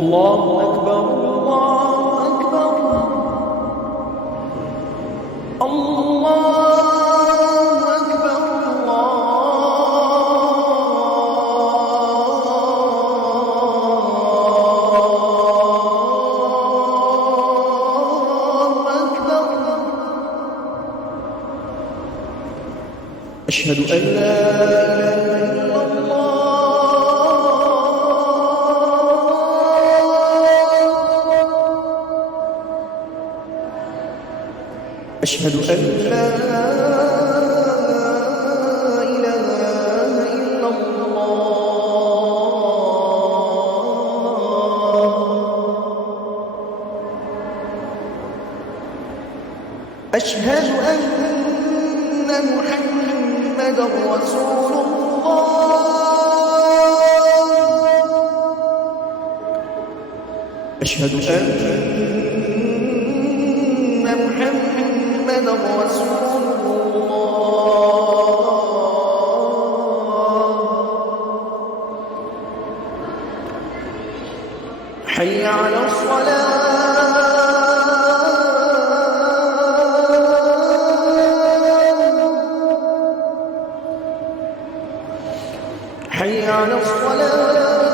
الله أكبر الله أكبر الله أكبر الله أكبر. أشهد أن لا إله إلا الله. أشهد أن لا إله إلا الله. أشهد أن محمدًا رسول الله. أشهد أن محمدًا رسول الله. حي على الصلاة. حي على الصلاة.